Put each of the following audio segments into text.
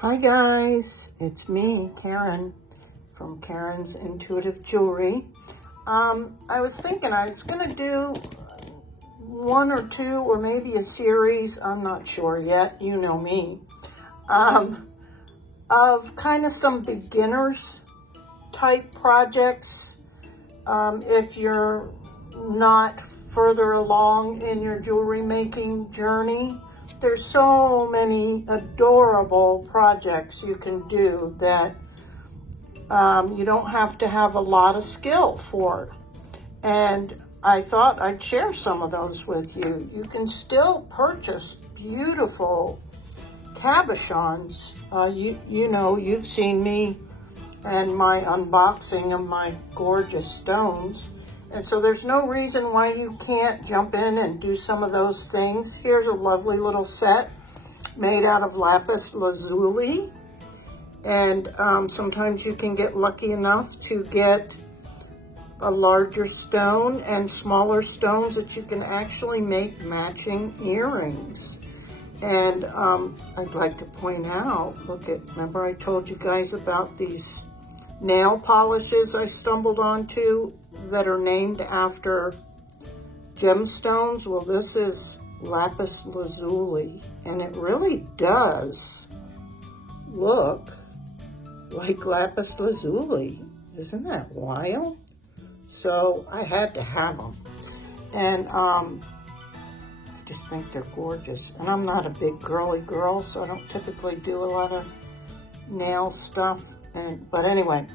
Hi guys, it's me, Karen, from Karen's Intuitive Jewelry. I was thinking I was going to do one or two or maybe a series, I'm not sure yet, you know me, of kind of some beginners type projects. If you're not further along in your jewelry making journey, there's so many adorable projects you can do that you don't have to have a lot of skill for. And I thought I'd share some of those with you. You can still purchase beautiful cabochons. You know, you've seen me and my unboxing of my gorgeous stones. And so there's no reason why you can't jump in and do some of those things. Here's a lovely little set made out of lapis lazuli. And sometimes you can get lucky enough to get a larger stone and smaller stones that you can actually make matching earrings. And I'd like to point out, remember I told you guys about these nail polishes I stumbled onto that are named after gemstones? Well, this is lapis lazuli, and it really does look like lapis lazuli. Isn't that wild? So I had to have them, and I just think they're gorgeous. And I'm not a big girly girl, so I don't typically do a lot of nail stuff. But anyway,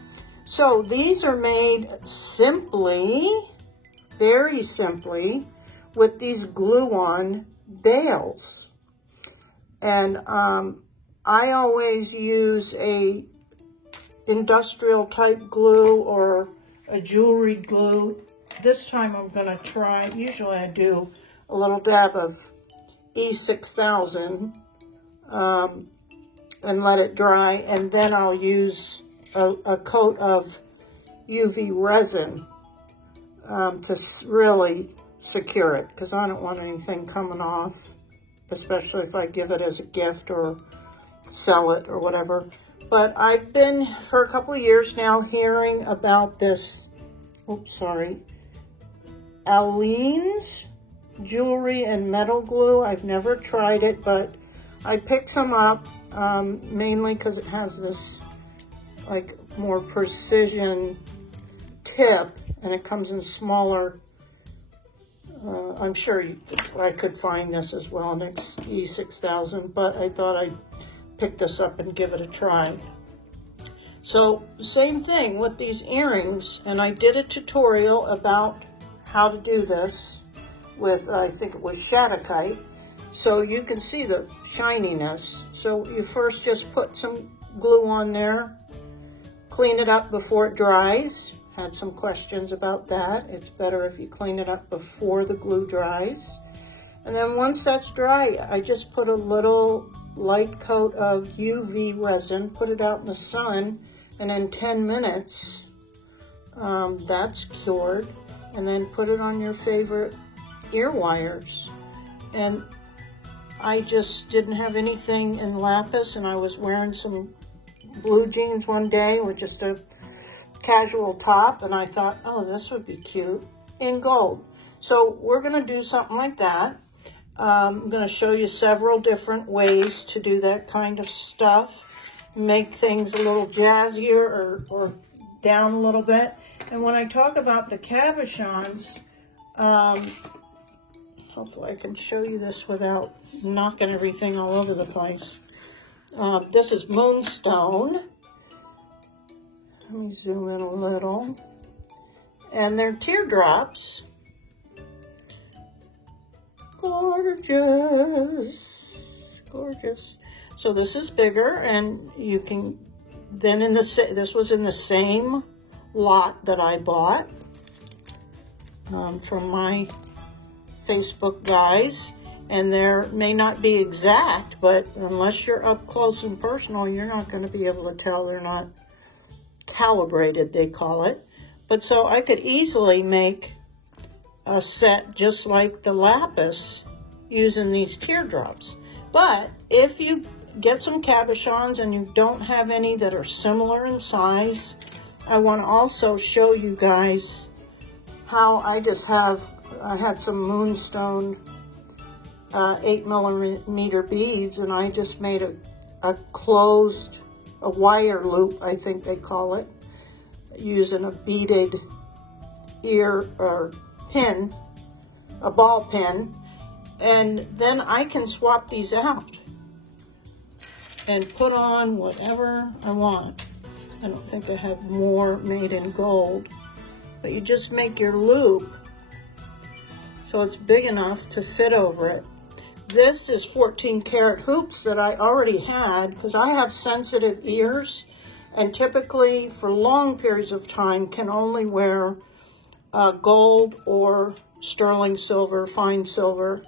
so these are made simply, very simply, with these glue-on bales. And I always use a industrial type glue or a jewelry glue. This time I'm gonna try, usually I do a little dab of E6000 and let it dry, and then I'll use a coat of UV resin to really secure it, because I don't want anything coming off, especially if I give it as a gift or sell it or whatever. But I've been, for a couple of years now, hearing about this, Aleene's jewelry and metal glue. I've never tried it, but I picked some up mainly because it has this like more precision tip, and it comes in smaller. I'm sure I could find this as well next E6000, but I thought I'd pick this up and give it a try. So same thing with these earrings, and I did a tutorial about how to do this with, I think it was Shattuckite, so you can see the shininess. So you first just put some glue on there, clean it up before it dries. Had some questions about that. It's better if you clean it up before the glue dries. And then once that's dry, I just put a little light coat of UV resin, put it out in the sun, and in 10 minutes, that's cured. And then put it on your favorite ear wires. And I just didn't have anything in lapis, and I was wearing some blue jeans one day with just a casual top, and I thought, oh, this would be cute in gold. So we're going to do something like that. I'm going to show you several different ways to do that kind of stuff, make things a little jazzier or down a little bit. And when I talk about the cabochons, hopefully I can show you this without knocking everything all over the place. This is moonstone. Let me zoom in a little. And they're teardrops. Gorgeous. Gorgeous. So this is bigger, and you can, then this was in the same lot that I bought from my Facebook guys. And there may not be exact, but unless you're up close and personal, you're not going to be able to tell. They're not calibrated, they call it. But so I could easily make a set just like the lapis using these teardrops. But if you get some cabochons and you don't have any that are similar in size, I want to also show you guys how I had some Moonstone 8mm beads, and I just made a wire loop, I think they call it, using a beaded ear or pin, a ball pin, and then I can swap these out and put on whatever I want. I don't think I have more made in gold, but you just make your loop so it's big enough to fit over it. This is 14 karat hoops that I already had because I have sensitive ears and typically for long periods of time can only wear gold or sterling silver, fine silver.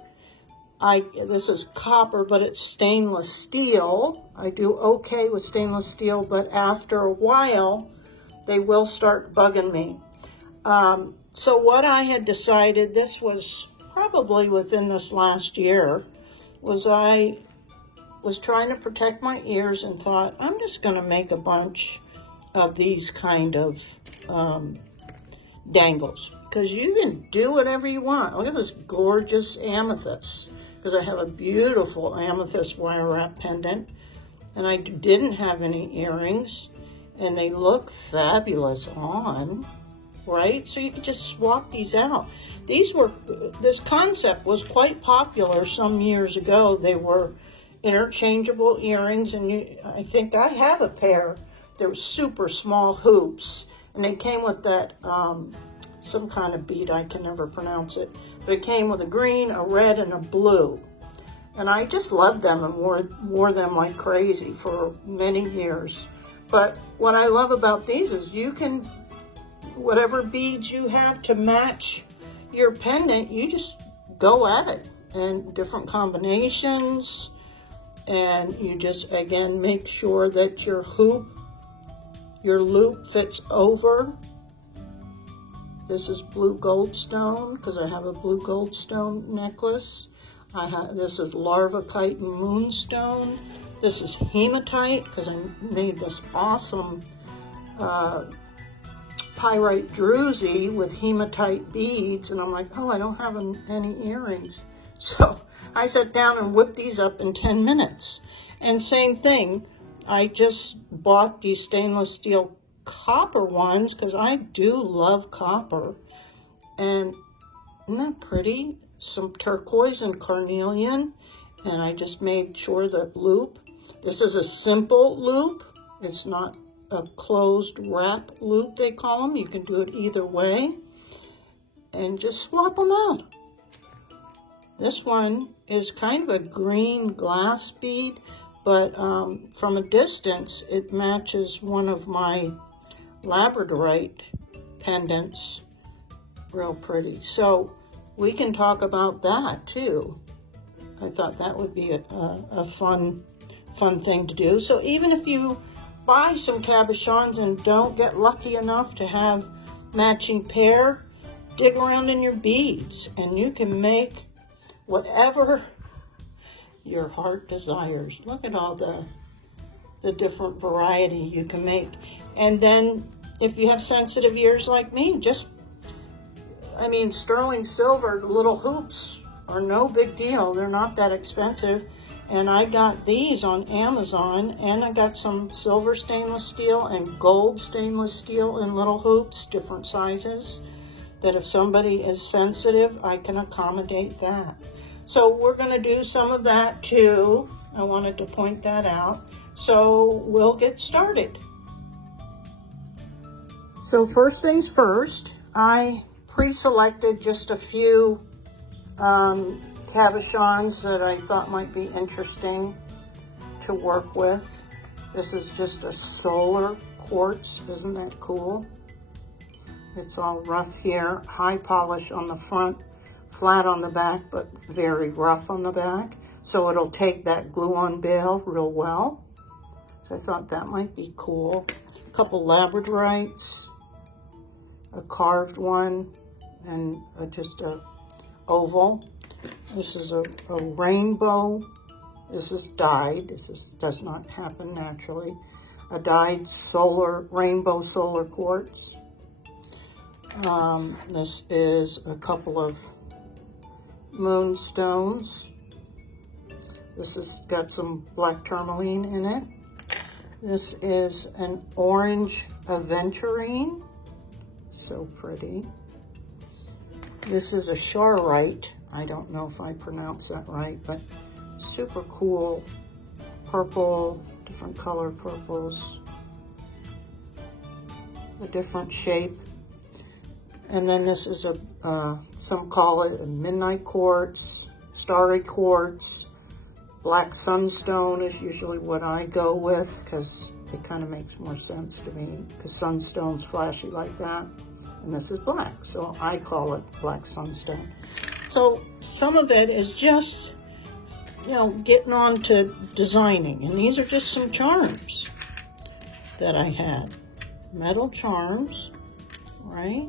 This is copper, but it's stainless steel. I do okay with stainless steel, but after a while, they will start bugging me. So what I had decided, this was probably within this last year, was I was trying to protect my ears and thought, I'm just going to make a bunch of these kind of dangles. Because you can do whatever you want. Look at this gorgeous amethyst. Because I have a beautiful amethyst wire wrap pendant. And I didn't have any earrings. And they look fabulous on. Right? So you can just swap these out. This concept was quite popular some years ago. They were interchangeable earrings. And I think I have a pair. They were super small hoops. And they came with that, some kind of bead, I can never pronounce it. But it came with a green, a red, and a blue. And I just loved them and wore them like crazy for many years. But what I love about these is you can, whatever beads you have to match your pendant, you just go at it. And different combinations. And you just, again, make sure that your loop fits over. This is blue goldstone because I have a blue goldstone necklace. This is Larvakite Moonstone. This is hematite because I made this awesome pyrite druzy with hematite beads. And I'm like, oh, I don't have any earrings. So I sat down and whipped these up in 10 minutes. And same thing, I just bought these stainless steel copper ones because I do love copper. And isn't that pretty? Some turquoise and carnelian. And I just made sure that loop. This is a simple loop. It's not a closed wrap loop, they call them. You can do it either way. And just swap them out. This one is kind of a green glass bead, but from a distance, it matches one of my labradorite pendants. Real pretty. So we can talk about that too. I thought that would be a fun thing to do. So even if you buy some cabochons and don't get lucky enough to have matching pair, dig around in your beads and you can make whatever your heart desires. Look at all the different variety you can make. And then if you have sensitive ears like me, sterling silver little hoops are no big deal. They're not that expensive. And I got these on Amazon, and I got some silver stainless steel and gold stainless steel in little hoops, different sizes, that if somebody is sensitive, I can accommodate that. So we're going to do some of that too. I wanted to point that out. So we'll get started. So first things first, I pre-selected just a few cabochons that I thought might be interesting to work with. This is just a solar quartz. Isn't that cool? It's all rough here, high polish on the front, flat on the back, but very rough on the back. So it'll take that glue-on bail real well. So I thought that might be cool. A couple labradorites, a carved one, and just a oval. This is a rainbow This is dyed. Does not happen naturally. A dyed rainbow solar quartz. This is a couple of moonstones. This has got some black tourmaline in it. This is an orange aventurine. So pretty. This is a charoite. I don't know if I pronounced that right, but super cool purple, different color purples, a different shape. And then this is some call it a midnight quartz, starry quartz. Black sunstone is usually what I go with because it kind of makes more sense to me because sunstone's flashy like that. And this is black, so I call it black sunstone. So some of it is just, you know, getting on to designing. And these are just some charms that I had. Metal charms, right?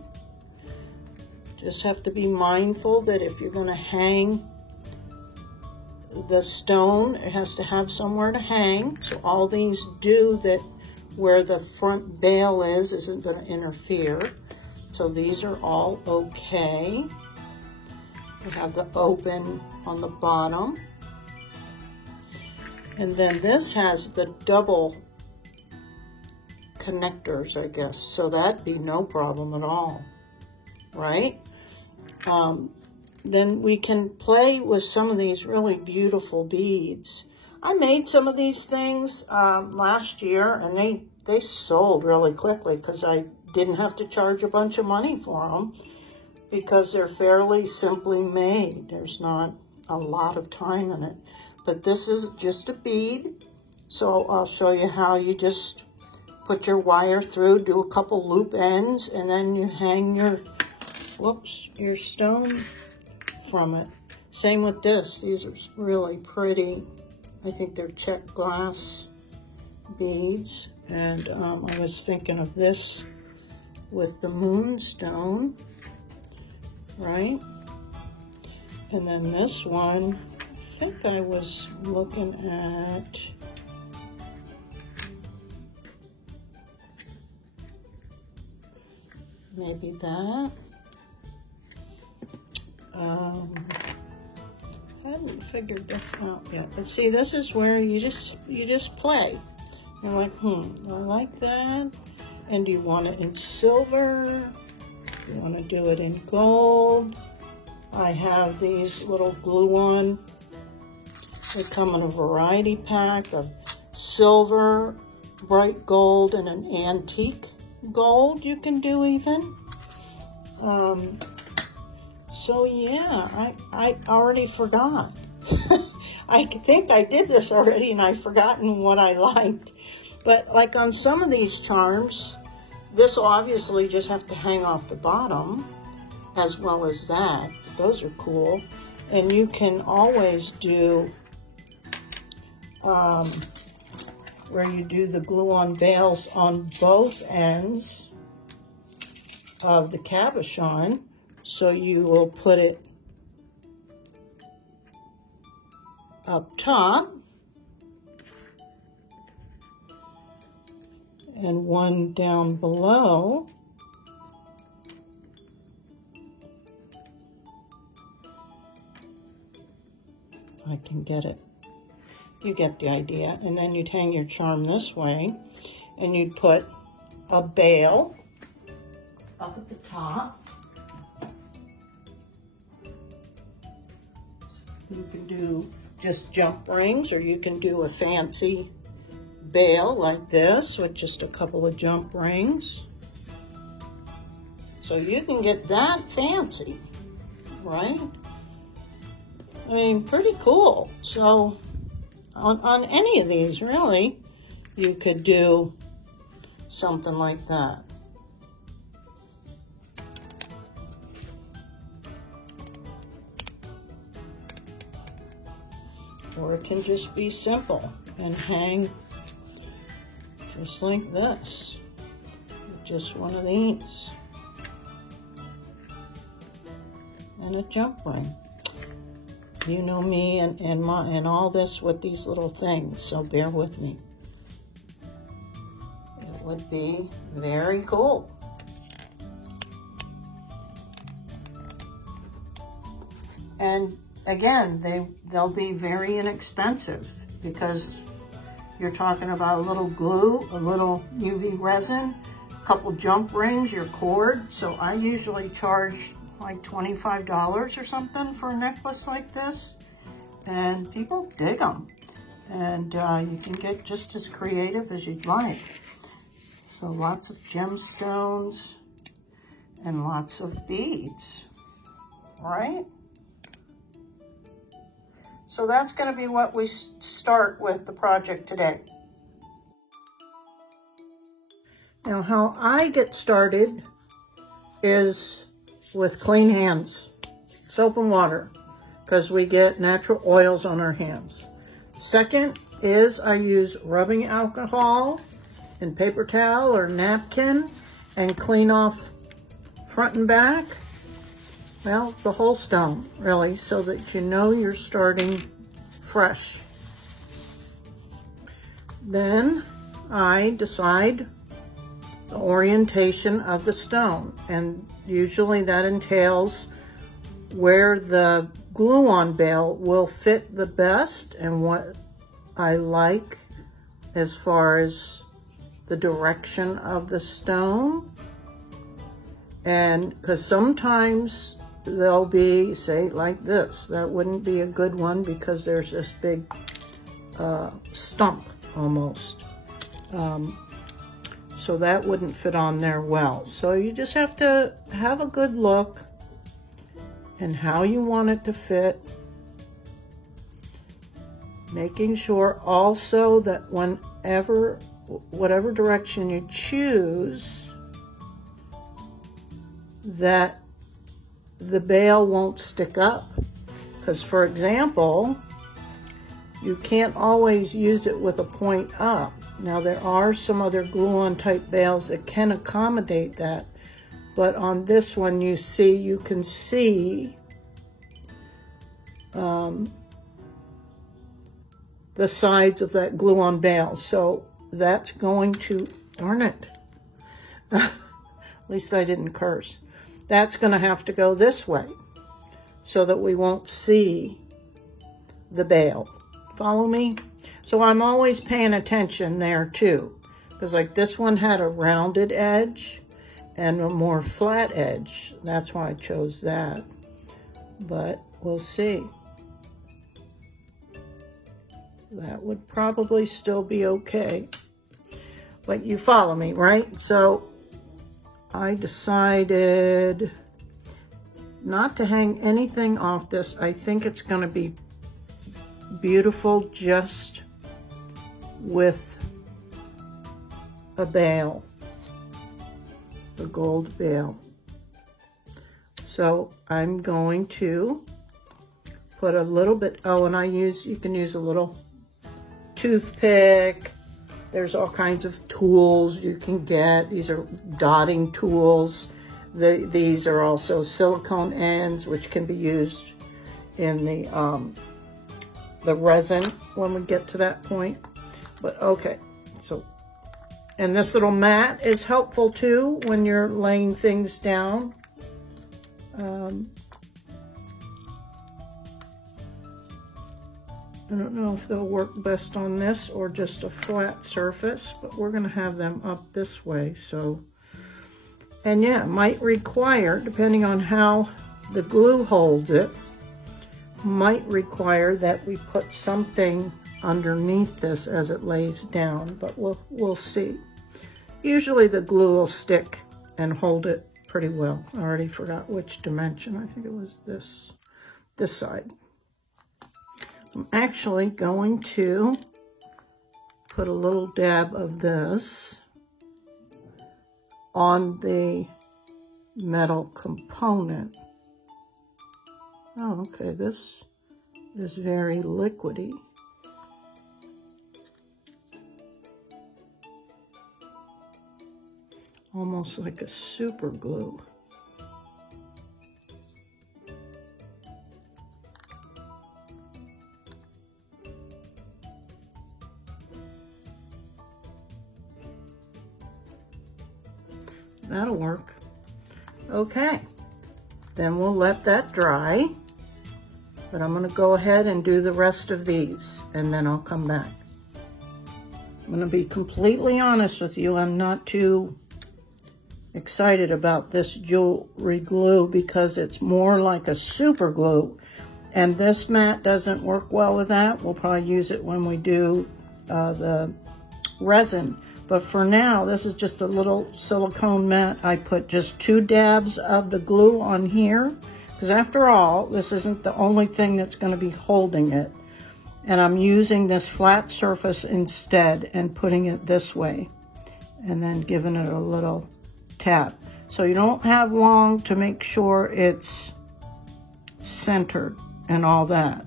Just have to be mindful that if you're going to hang the stone, it has to have somewhere to hang. So all these do that where the front bail isn't going to interfere. So these are all okay. We have the open on the bottom. And then this has the double connectors, I guess. So that'd be no problem at all, right? Then we can play with some of these really beautiful beads. I made some of these things last year, and they sold really quickly because I didn't have to charge a bunch of money for them because they're fairly simply made. There's not a lot of time in it. But this is just a bead. So I'll show you how you just put your wire through, do a couple loop ends, and then you hang your, your stone from it. Same with this. These are really pretty. I think they're check glass beads. And I was thinking of this with the moonstone, right? And then this one, I think I was looking at maybe that. I haven't figured this out yet. But see, this is where you just play. You're like, do I like that? And do you want it in silver? Do you want to do it in gold? I have these little glue-on. They come in a variety pack of silver, bright gold, and an antique gold you can do even. So yeah, I already forgot. I think I did this already and I've forgotten what I liked. But like on some of these charms, this will obviously just have to hang off the bottom as well as that. Those are cool. And you can always do where you do the glue-on bails on both ends of the cabochon. So you will put it up top and one down below. If I can get it. You get the idea. And then you'd hang your charm this way and you'd put a bail up at the top. You can do just jump rings, or you can do a fancy bail like this with just a couple of jump rings. So you can get that fancy, right? I mean, pretty cool. So on any of these, really, you could do something like that. Or it can just be simple and hang just like this, just one of these, and a jump ring. You know me and all this with these little things, so bear with me. It would be very cool. And again, they'll be very inexpensive because you're talking about a little glue, a little UV resin, a couple jump rings, your cord. So I usually charge like $25 or something for a necklace like this. And people dig them. And you can get just as creative as you'd like. So lots of gemstones and lots of beads, right? So that's going to be what we start with the project today. Now, how I get started is with clean hands, soap and water, because we get natural oils on our hands. Second is I use rubbing alcohol and paper towel or napkin and clean off front and back. Well, the whole stone, really, so that you know you're starting fresh. Then I decide the orientation of the stone, and usually that entails where the glue-on bale will fit the best and what I like as far as the direction of the stone. And because sometimes they'll be, say, like this. That wouldn't be a good one because there's this big stump almost. So that wouldn't fit on there well. So you just have to have a good look and how you want it to fit. Making sure also that whatever direction you choose, that the bale won't stick up. Because, for example, you can't always use it with a point up. Now, there are some other glue-on type bales that can accommodate that, but on this one you can see the sides of that glue-on bale. So that's going to, darn it, at least I didn't curse. That's going to have to go this way so that we won't see the bale. Follow me? So I'm always paying attention there too, because like this one had a rounded edge and a more flat edge. That's why I chose that, but we'll see. That would probably still be okay, but you follow me, right? So I decided not to hang anything off this. I think it's going to be beautiful just with a bale, a gold bale. So I'm going to put a little bit, and you can use a little toothpick. There's all kinds of tools you can get. These are dotting tools. These are also silicone ends, which can be used in the resin when we get to that point. But okay, so, and this little mat is helpful too when you're laying things down. I don't know if they'll work best on this or just a flat surface, but we're going to have them up this way. So, and yeah, it might require, depending on how the glue holds it, might require that we put something underneath this as it lays down, but we'll see. Usually the glue will stick and hold it pretty well. I already forgot which dimension. I think it was this side. I'm actually going to put a little dab of this on the metal component. Oh, okay, this is very liquidy. Almost like a super glue. that'll work. Okay, then we'll let that dry. But I'm gonna go ahead and do the rest of these, and then I'll come back. I'm gonna be completely honest with you, I'm not too excited about this jewelry glue because it's more like a super glue, and this mat doesn't work well with that. We'll probably use it when we do the resin. But for now, this is just a little silicone mat. I put just 2 dabs of the glue on here, because after all, this isn't the only thing that's going to be holding it. And I'm using this flat surface instead and putting it this way, and then giving it a little tap. So you don't have long to make sure it's centered and all that.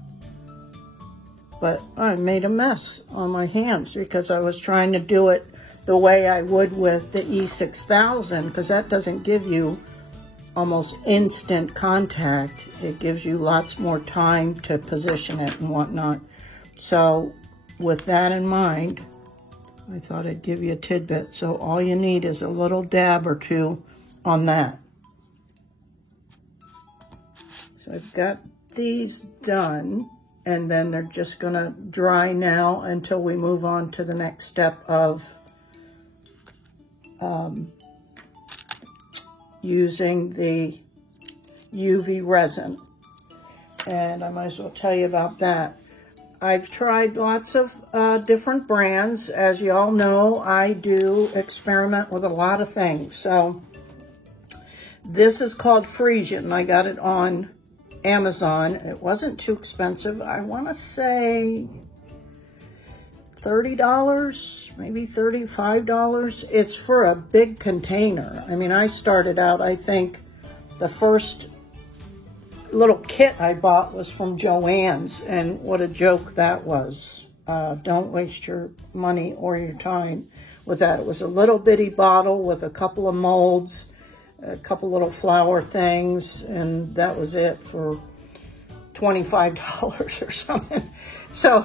But I made a mess on my hands because I was trying to do it the way I would with the E6000, because that doesn't give you almost instant contact. It gives you lots more time to position it and whatnot. So with that in mind, I thought I'd give you a tidbit. So all you need is a little dab or 2 on that. So I've got these done, and then they're just gonna dry now until we move on to the next step of using the UV resin. And I might as well tell you about that. I've tried lots of different brands. As you all know, I do experiment with a lot of things. So this is called Frisian. I got it on Amazon. It wasn't too expensive. I want to say $30, maybe $35. It's for a big container. I mean, I started out, I think the first little kit I bought was from Joann's, and what a joke that was. Don't waste your money or your time with that. It was a little bitty bottle with a couple of molds, a couple little flower things, and that was it for $25 or something. So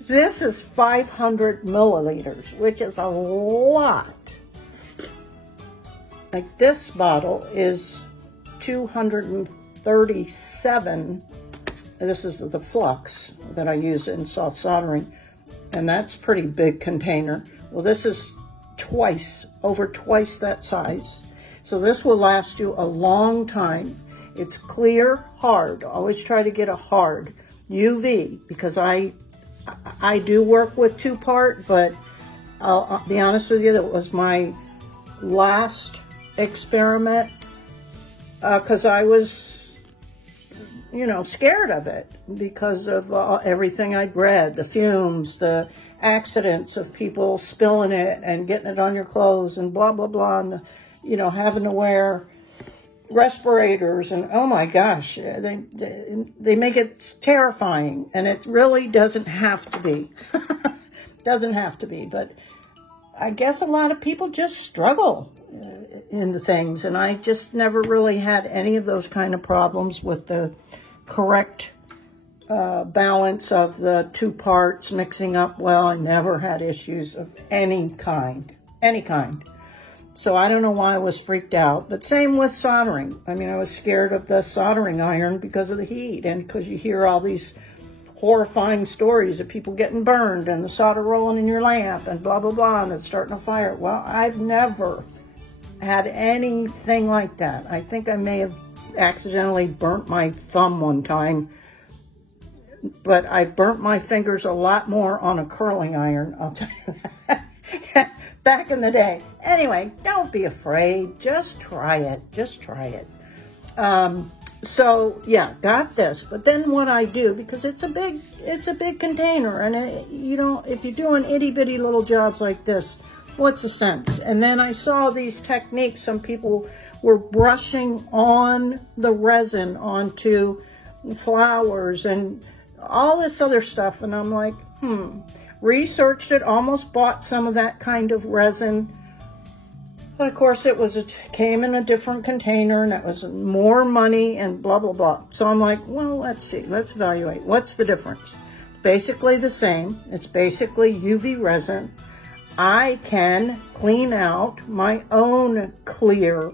this is 500 milliliters, which is a lot. Like this bottle is 237. This is the flux that I use in soft soldering, and that's pretty big container. Well, this is over twice that size. So this will last you a long time. It's clear, hard. Always try to get a hard UV, because I do work with 2-part, but I'll be honest with you, that was my last experiment, because I was, you know, scared of it because of everything I'd read, the fumes, the accidents of people spilling it and getting it on your clothes and blah, blah, blah, and, you know, having to wear respirators, and oh my gosh, they make it terrifying, and it really doesn't have to be. Doesn't have to be, but I guess a lot of people just struggle into things, and I just never really had any of those kind of problems with the correct balance of the 2 parts mixing up well. I never had issues of any kind. So I don't know why I was freaked out, but same with soldering. I mean, I was scared of the soldering iron because of the heat, and because you hear all these horrifying stories of people getting burned and the solder rolling in your lamp and blah, blah, blah, and it's starting a fire. Well, I've never had anything like that. I think I may have accidentally burnt my thumb one time, but I burnt my fingers a lot more on a curling iron, I'll tell you that. Back in the day. Anyway, don't be afraid. Just try it. Just try it. So yeah, got this. But then what I do, because it's a big container, and you know, if you're doing itty bitty little jobs like this, what's the sense? And then I saw these techniques. Some people were brushing on the resin onto flowers and all this other stuff, and I'm like, researched it, almost bought some of that kind of resin. But of course, it came in a different container, and it was more money and blah, blah, blah. So I'm like, well, let's see. Let's evaluate. What's the difference? Basically the same. It's basically UV resin. I can clean out my own clear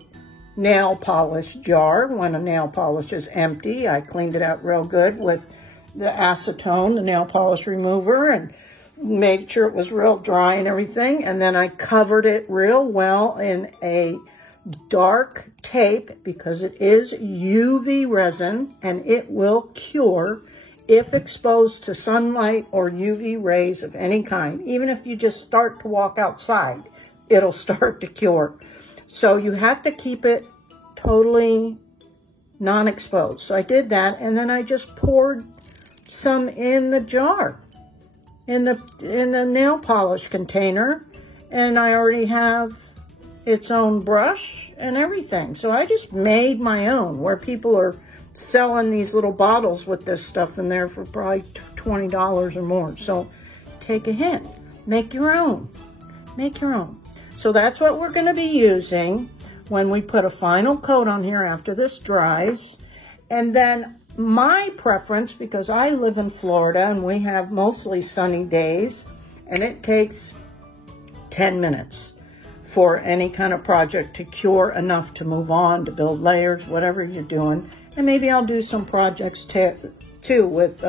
nail polish jar when a nail polish is empty. I cleaned it out real good with the acetone, the nail polish remover, and made sure it was real dry and everything. And then I covered it real well in a dark tape because it is UV resin and it will cure if exposed to sunlight or UV rays of any kind. Even if you just start to walk outside, it'll start to cure. So you have to keep it totally non-exposed. So I did that, and then I just poured some in the jar, in the nail polish container, and I already have its own brush and everything. So I just made my own, where people are selling these little bottles with this stuff in there for probably $20 or more. So take a hint, make your own, make your own. So that's what we're going to be using when we put a final coat on here after this dries. And then my preference, because I live in Florida and we have mostly sunny days, and it takes 10 minutes for any kind of project to cure enough to move on, to build layers, whatever you're doing. And maybe I'll do some projects too with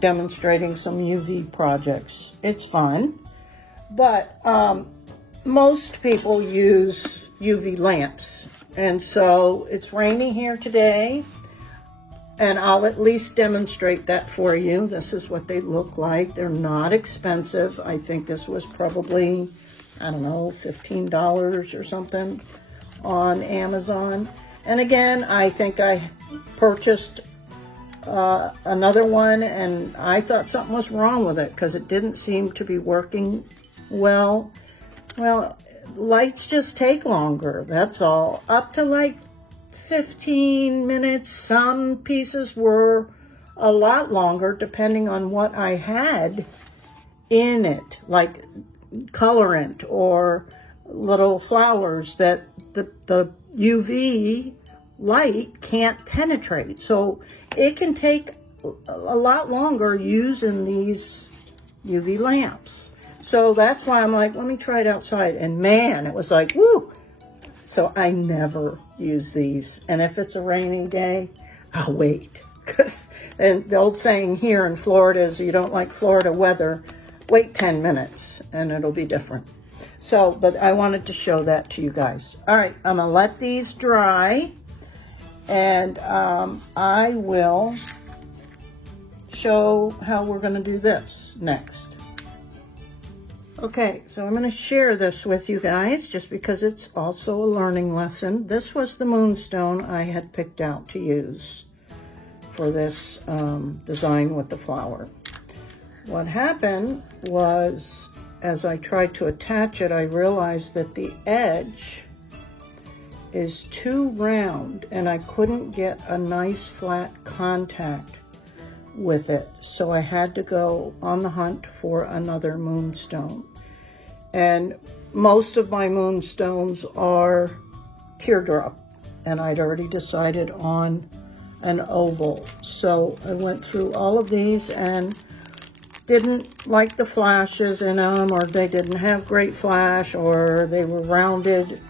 demonstrating some UV projects. It's fun. But most people use UV lamps. And so it's rainy here today, and I'll at least demonstrate that for you. This is what they look like. They're not expensive. I think this was probably, I don't know, $15 or something on Amazon. And again, I think I purchased another one, and I thought something was wrong with it because it didn't seem to be working well. Well, lights just take longer, that's all. Up to like 15 minutes. Some pieces were a lot longer depending on what I had in it, like colorant or little flowers that the UV light can't penetrate. So it can take a lot longer using these UV lamps. So that's why I'm like, let me try it outside. And man, it was like, woo! So I never use these. And if it's a rainy day, I'll wait. And the old saying here in Florida is, you don't like Florida weather, wait 10 minutes and it'll be different. So, but I wanted to show that to you guys. All right, I'm gonna let these dry, and I will show how we're gonna do this next. Okay, so I'm going to share this with you guys just because it's also a learning lesson. This was the moonstone I had picked out to use for this design with the flower. What happened was, as I tried to attach it, I realized that the edge is too round and I couldn't get a nice flat contact with it. So I had to go on the hunt for another moonstone. And most of my moonstones are teardrop, and I'd already decided on an oval. So I went through all of these and didn't like the flashes in them, or they didn't have great flash, or they were rounded,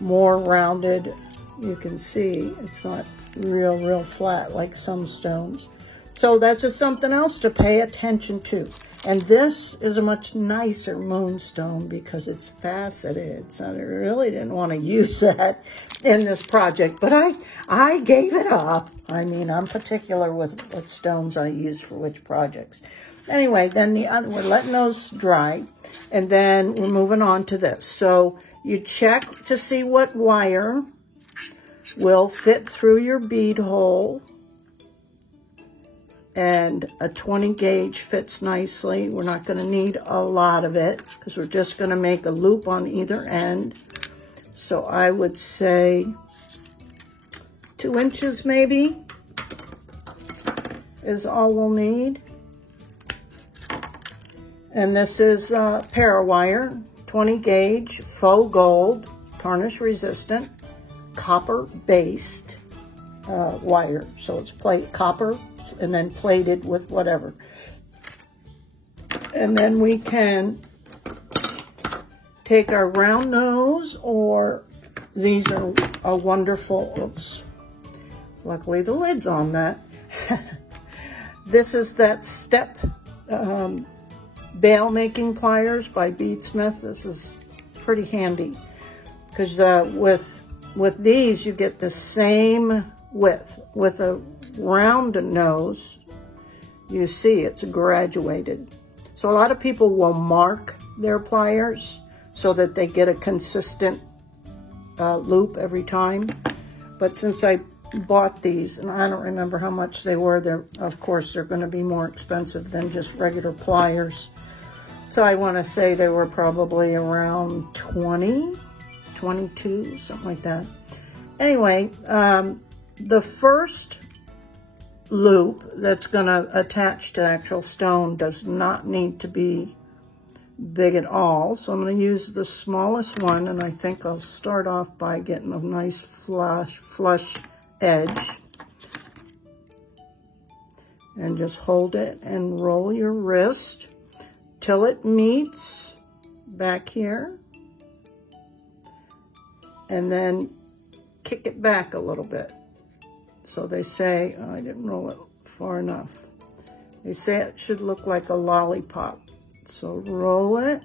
more rounded. You can see it's not real flat like some stones. So that's just something else to pay attention to. And this is a much nicer moonstone because it's faceted. So I really didn't want to use that in this project, but I gave it up. I mean, I'm particular with what stones I use for which projects. Anyway, then we're letting those dry, and then we're moving on to this. So you check to see what wire will fit through your bead hole. And a 20 gauge fits nicely. We're not going to need a lot of it because we're just going to make a loop on either end. So I would say 2 inches maybe is all we'll need. And this is Parawire, 20 gauge, faux gold, tarnish resistant, copper based wire. So it's copper and then plated with whatever. And then we can take our round nose, or these are a wonderful, oops, luckily the lid's on that. This is that Step bail making pliers by Beadsmith. This is pretty handy because with these you get the same width. With a round nose, you see it's graduated. So a lot of people will mark their pliers so that they get a consistent loop every time. But since I bought these, and I don't remember how much they were, of course they're going to be more expensive than just regular pliers. So I want to say they were probably around 20, 22, something like that. Anyway, the first loop that's going to attach to actual stone does not need to be big at all. So I'm going to use the smallest one, and I think I'll start off by getting a nice flush edge. And just hold it and roll your wrist till it meets back here. And then kick it back a little bit. So they say, oh, I didn't roll it far enough. They say it should look like a lollipop. So roll it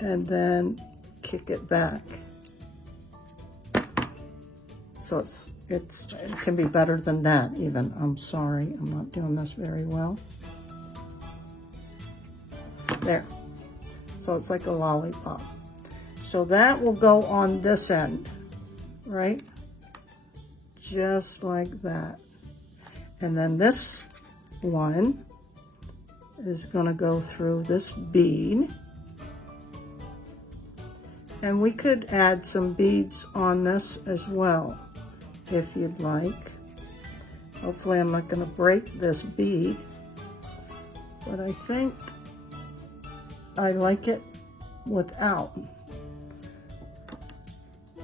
and then kick it back. So it can be better than that even. I'm sorry, I'm not doing this very well. There. So it's like a lollipop. So that will go on this end, right? Just like that. And then this one is going to go through this bead. And we could add some beads on this as well, if you'd like. Hopefully I'm not going to break this bead, but I think I like it without.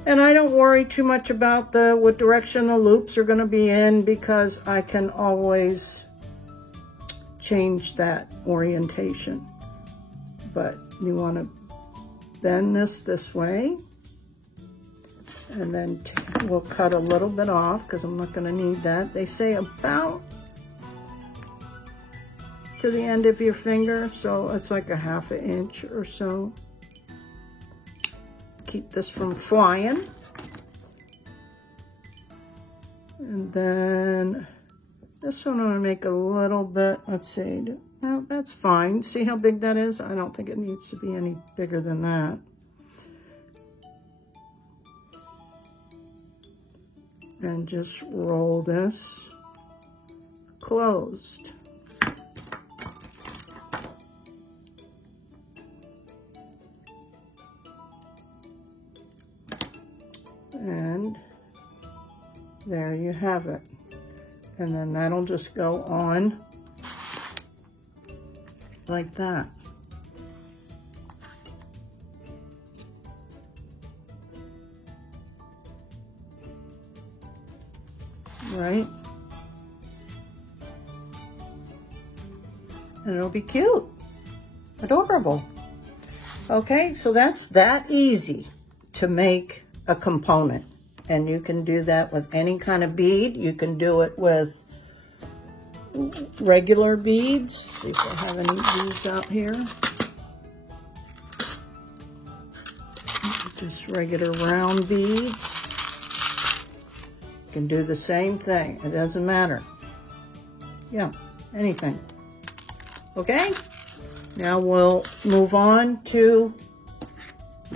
And I don't worry too much about what direction the loops are going to be in, because I can always change that orientation. But you want to bend this way, and then we'll cut a little bit off because I'm not going to need that. They say about to the end of your finger, so it's like a ½ inch or so. Keep this from flying. And then this one I'm going to make a little bit, let's see, no, that's fine. See how big that is? I don't think it needs to be any bigger than that. And just roll this closed. And there you have it. And then that'll just go on like that. Right? And it'll be cute. Adorable. Okay, so that's that easy to make a component. And you can do that with any kind of bead. You can do it with regular beads. See if I have any beads out here. Just regular round beads. You can do the same thing. It doesn't matter. Yeah, anything. Okay? Now we'll move on to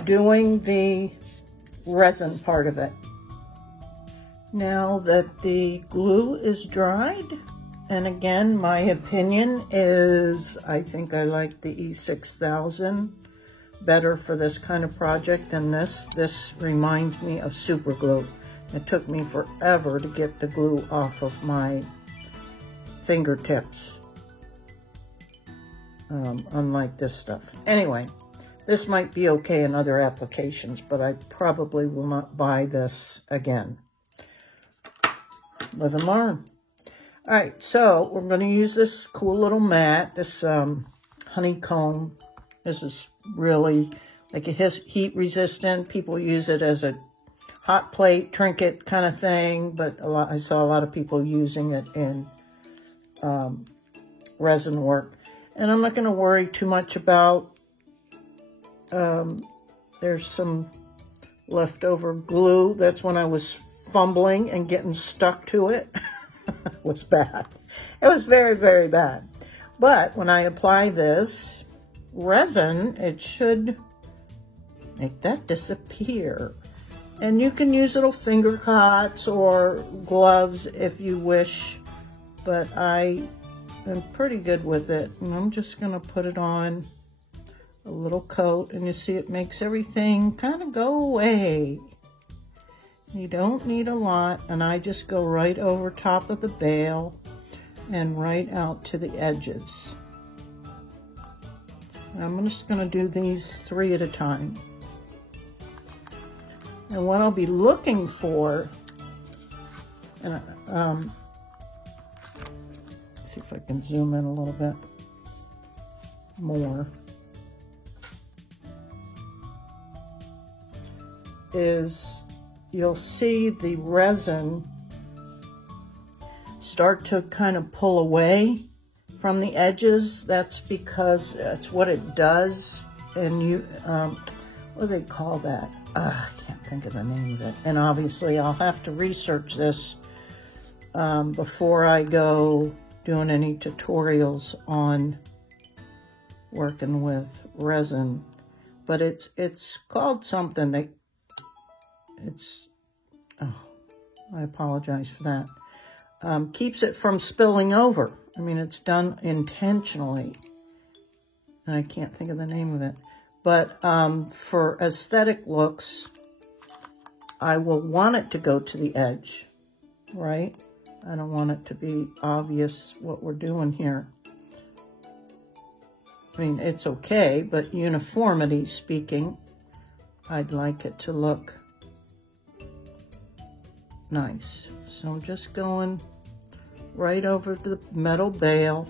doing the resin part of it. Now that the glue is dried, and again, my opinion is I think I like the E6000 better for this kind of project than this. This reminds me of super glue. It took me forever to get the glue off of my fingertips, unlike this stuff. Anyway, this might be okay in other applications, but I probably will not buy this again. Live and learn. All right, so we're going to use this cool little mat, this honeycomb. This is really like a heat resistant. People use it as a hot plate trinket kind of thing, but I saw a lot of people using it in resin work. And I'm not going to worry too much about, there's some leftover glue. That's when I was fumbling and getting stuck to it. It was bad. It was very, very bad. But when I apply this resin, it should make that disappear. And you can use little finger cots or gloves if you wish, but I am pretty good with it. And I'm just gonna put it on a little coat, and you see it makes everything kind of go away. You don't need a lot, and I just go right over top of the bale and right out to the edges. And I'm just gonna do these 3 at a time. And what I'll be looking for, and see if I can zoom in a little bit more, is you'll see the resin start to kind of pull away from the edges. That's because that's what it does. And you, what do they call that? I can't think of the name of it. And obviously I'll have to research this before I go doing any tutorials on working with resin. But it's called something that I apologize for that. Keeps it from spilling over. I mean, it's done intentionally. And I can't think of the name of it. But for aesthetic looks, I will want it to go to the edge, right? I don't want it to be obvious what we're doing here. I mean, it's okay, but uniformity speaking, I'd like it to look nice. So I'm just going right over the metal bale,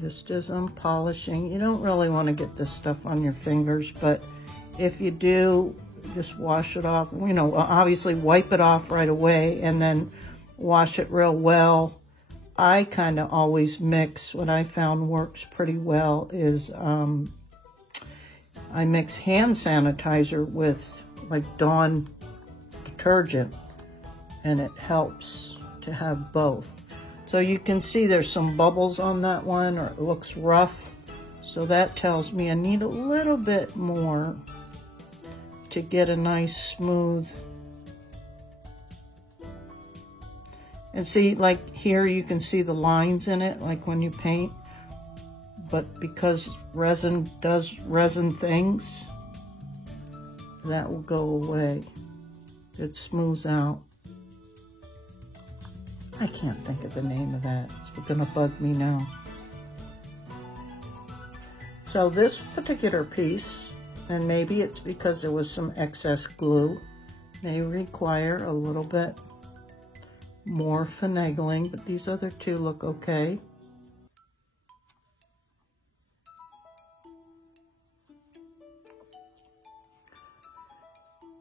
just as I'm polishing. You don't really want to get this stuff on your fingers, but if you do, just wash it off. You know, obviously wipe it off right away and then wash it real well. I kind of always mix. What I found works pretty well is I mix hand sanitizer with like Dawn detergent, and it helps to have both. So you can see there's some bubbles on that one, or it looks rough. So that tells me I need a little bit more to get a nice smooth. And see, like here you can see the lines in it, like when you paint. But because resin does resin things, that will go away. It smooths out. I can't think of the name of that. It's gonna bug me now. So this particular piece, and maybe it's because there was some excess glue, may require a little bit more finagling, but these other two look okay.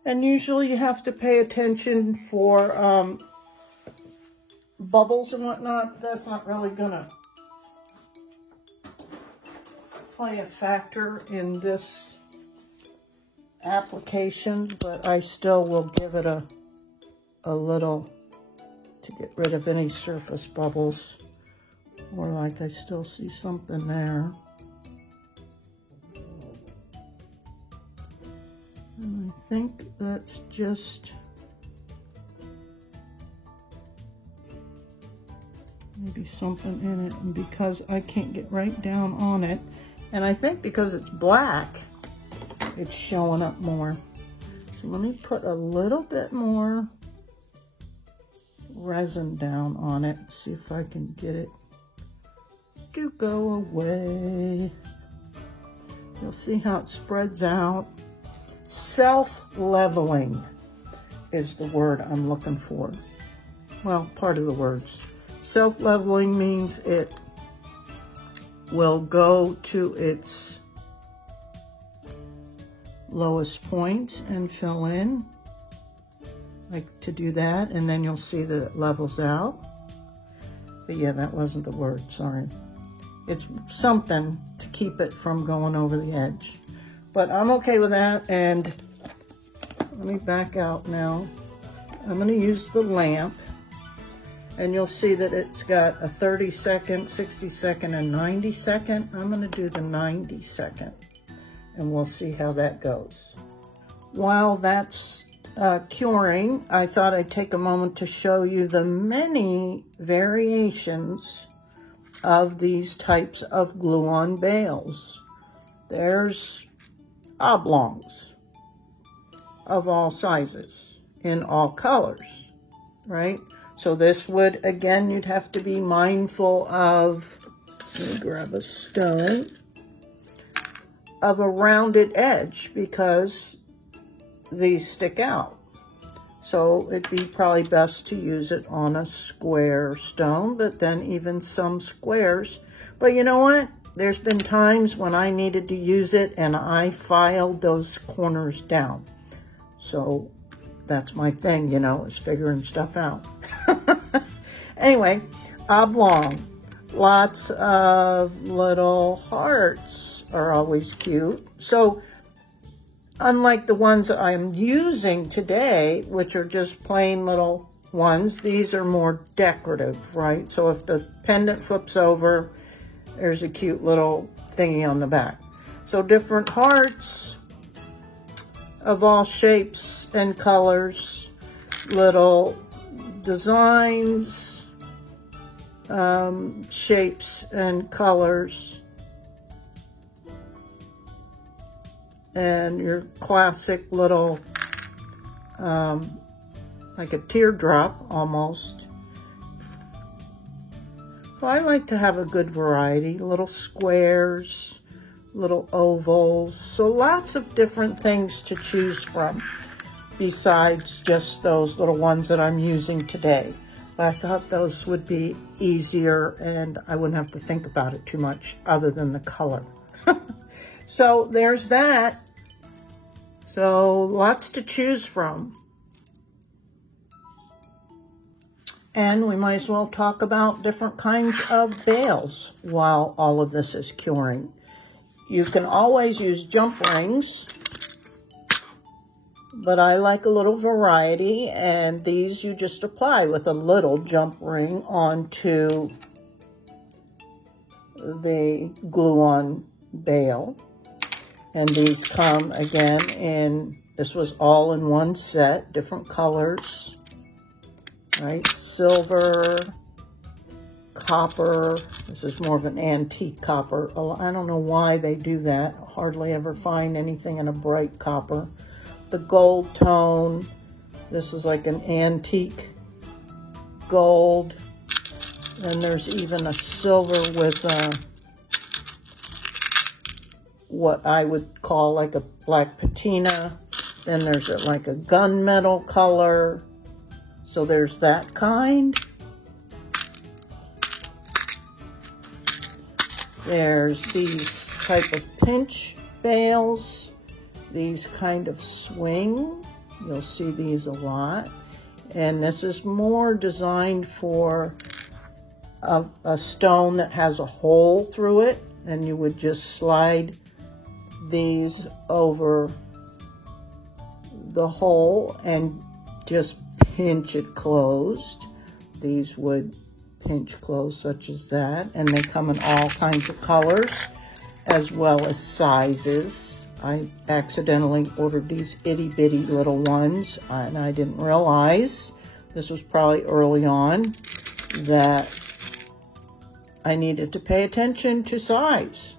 And usually you have to pay attention for bubbles and whatnot. That's not really gonna play a factor in this application, but I still will give it a little to get rid of any surface bubbles, or like I still see something there. And I think that's just maybe something in it, and because I can't get right down on it, and I think because it's black, it's showing up more. So let me put a little bit more resin down on it, see if I can get it to go away. You'll see how it spreads out. Self-leveling is the word I'm looking for. well, part of the words. Self-leveling means it will go to its lowest point and fill in. Like to do that, and then you'll see that it levels out. But yeah, that wasn't the word, sorry. It's something to keep it from going over the edge. But I'm okay with that, and let me back out now. I'm gonna use the lamp, and you'll see that it's got a 30 second, 60 second, and 90 second. I'm gonna do the 90 second, and we'll see how that goes. While that's curing, I thought I'd take a moment to show you the many variations of these types of glue-on bales. There's oblongs of all sizes in all colors, right? So this would, again, you'd have to be mindful of, let me grab a stone, of a rounded edge because these stick out. So it'd be probably best to use it on a square stone, but then even some squares. But you know what? There's been times when I needed to use it and I filed those corners down. So that's my thing, you know, is figuring stuff out. Anyway, oblong. Lots of little hearts are always cute. So unlike the ones I'm using today, which are just plain little ones, these are more decorative, right? So if the pendant flips over, there's a cute little thingy on the back. So different hearts of all shapes and colors, little designs, shapes and colors. And your classic little, like a teardrop almost. So I like to have a good variety, little squares, little ovals. So lots of different things to choose from besides just those little ones that I'm using today. But I thought those would be easier and I wouldn't have to think about it too much other than the color. So there's that. So lots to choose from. And we might as well talk about different kinds of bales while all of this is curing. You can always use jump rings, but I like a little variety, and these you just apply with a little jump ring onto the glue-on bale. And these come again in, this was all in one set, different colors, right? Silver, copper. This is more of an antique copper. I don't know why they do that. Hardly ever find anything in a bright copper. The gold tone. This is like an antique gold. And there's even a silver with what I would call like a black patina. Then there's like a gunmetal color. So there's that kind. There's these type of pinch bales. These kind of swing. You'll see these a lot. And this is more designed for a stone that has a hole through it. And you would just slide these over the hole and just pinch it closed. These would pinch closed such as that, and they come in all kinds of colors as well as sizes. I accidentally ordered these itty bitty little ones, and I didn't realize, this was probably early on, that I needed to pay attention to size.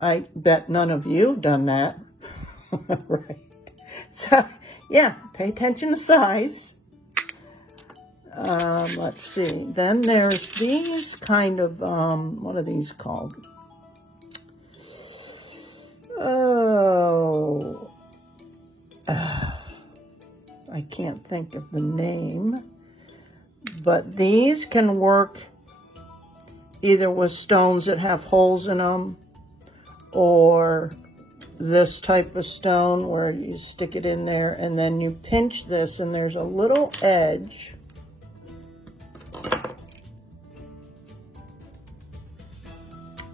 I bet none of you have done that. Right. So, yeah, pay attention to size. Let's see. Then there's these kind of, what are these called? Oh, I can't think of the name. But these can work either with stones that have holes in them, or this type of stone where you stick it in there and then you pinch this and there's a little edge.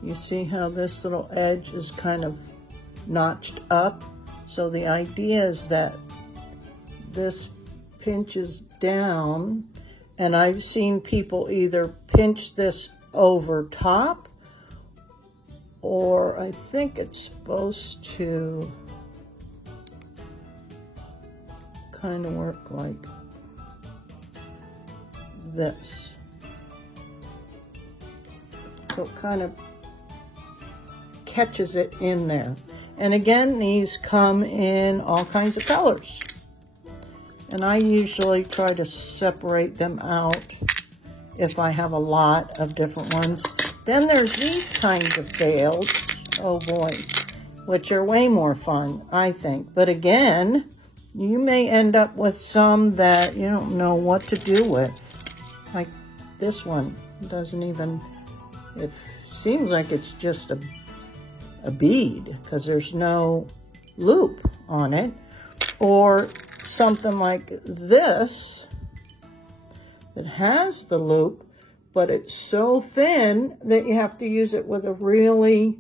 You see how this little edge is kind of notched up? So the idea is that this pinches down, and I've seen people either pinch this over top, or I think it's supposed to kind of work like this. So it kind of catches it in there. And again, these come in all kinds of colors. And I usually try to separate them out if I have a lot of different ones. Then there's these kinds of fails, oh boy, which are way more fun, I think. But again, you may end up with some that you don't know what to do with. Like this one doesn't even, it seems like it's just a bead because there's no loop on it. Or something like this that has the loop, but it's so thin that you have to use it with a really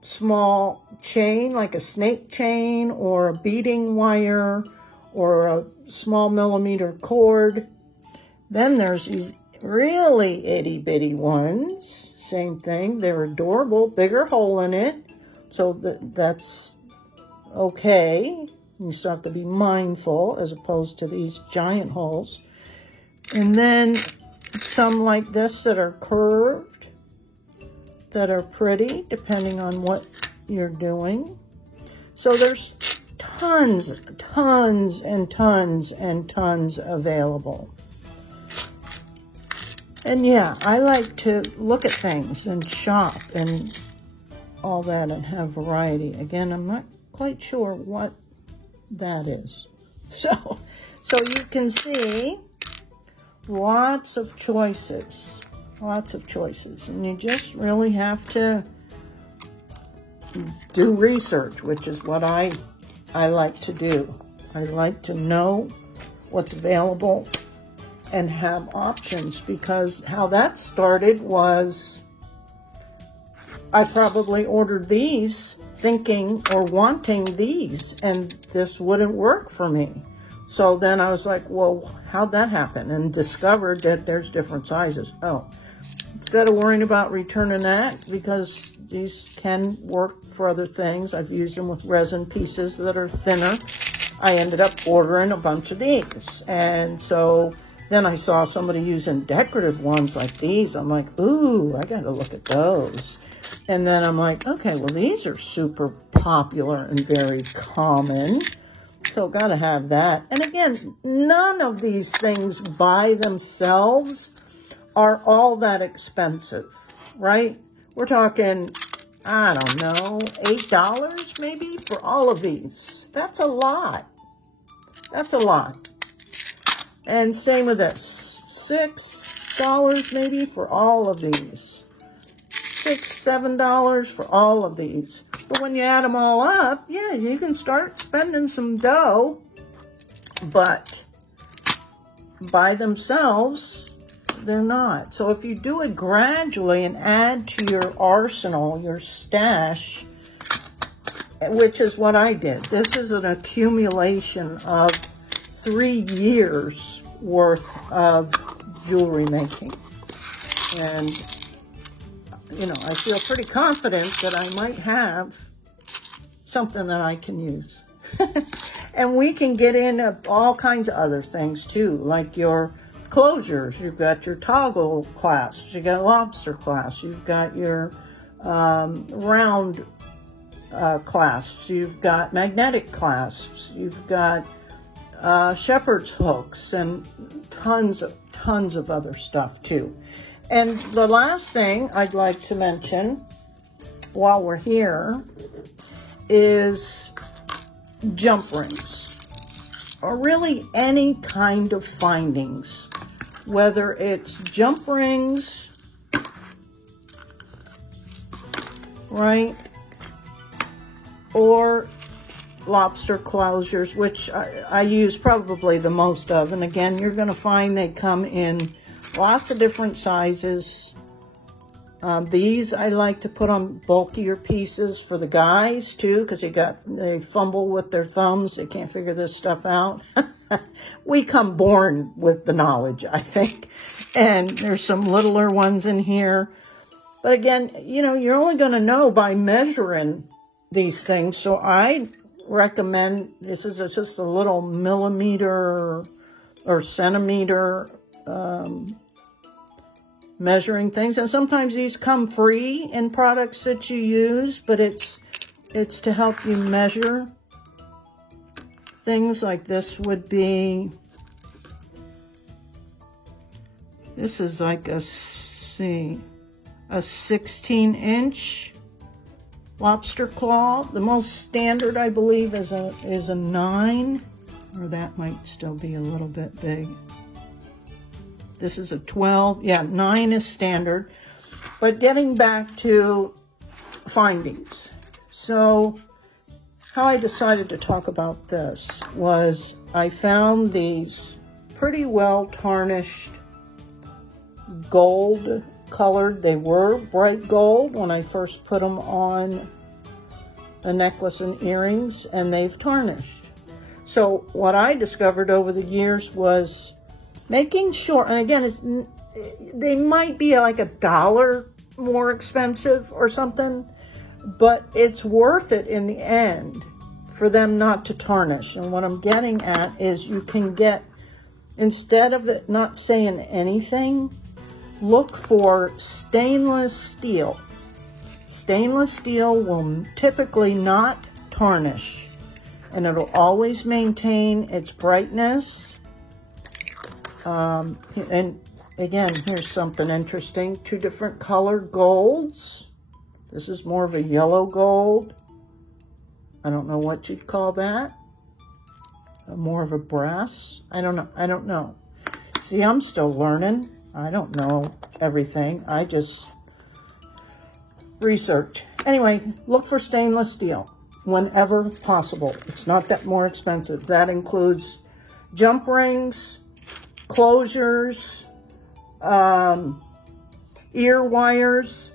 small chain, like a snake chain or a beading wire or a small millimeter cord. Then there's these really itty bitty ones, same thing, they're adorable, bigger hole in it, so that's okay. You still have to be mindful as opposed to these giant holes. And then some like this that are curved, that are pretty, depending on what you're doing. So there's tons and tons and tons available. And yeah, I like to look at things and shop and all that and have variety. Again, I'm not quite sure what that is. So you can see lots of choices, and you just really have to do research, which is what I like to do. I like to know what's available and have options, because how that started was I probably ordered these thinking or wanting these, and this wouldn't work for me. So then I was like, well, how'd that happen? And discovered that there's different sizes. Oh, instead of worrying about returning that, because these can work for other things, I've used them with resin pieces that are thinner, I ended up ordering a bunch of these. And so then I saw somebody using decorative ones like these. I'm like, ooh, I gotta look at those. And then I'm like, okay, well, these are super popular and very common, so gotta have that. And again, none of these things by themselves are all that expensive, right? We're talking, I don't know, $8 maybe for all of these. That's a lot. That's a lot. And same with this, $6 maybe for all of these. $6, $7 for all of these. But when you add them all up, yeah, you can start spending some dough. But by themselves, they're not. So if you do it gradually and add to your arsenal, your stash, which is what I did. This is an accumulation of 3 years worth of jewelry making. And you know, I feel pretty confident that I might have something that I can use. And we can get into all kinds of other things too, like your closures. You've got your toggle clasps, you've got lobster clasps, you've got your round clasps, you've got magnetic clasps, you've got shepherd's hooks, and tons of other stuff too. And the last thing I'd like to mention while we're here is jump rings. or really any kind of findings, whether it's jump rings, right, or lobster closures, which I use probably the most of. And again, you're going to find they come in lots of different sizes. These I like to put on bulkier pieces for the guys too, because they fumble with their thumbs. They can't figure this stuff out. We come born with the knowledge, I think. And there's some littler ones in here. But again, you know, you're only going to know by measuring these things. So I recommend, this is just a little millimeter or centimeter measuring things. And sometimes these come free in products that you use, but it's to help you measure things. Like this would be, this is like a 16-inch lobster claw. The most standard, I believe, is a 9, or that might still be a little bit big. This is a 12. Yeah, 9 is standard. But getting back to findings. So how I decided to talk about this was I found these pretty well tarnished gold colored. They were bright gold when I first put them on a necklace and earrings, and they've tarnished. So what I discovered over the years was making sure, and again, they might be like $1 more expensive or something, but it's worth it in the end for them not to tarnish. And what I'm getting at is you can get, instead of it not saying anything, look for stainless steel. Stainless steel will typically not tarnish, and it'll always maintain its brightness. And again, here's something interesting. 2 different colored golds. This is more of a yellow gold. I don't know what you'd call that. More of a brass. I don't know. See, I'm still learning. I don't know everything. I just research. Anyway, look for stainless steel whenever possible. It's not that more expensive. That includes jump rings, closures, ear wires,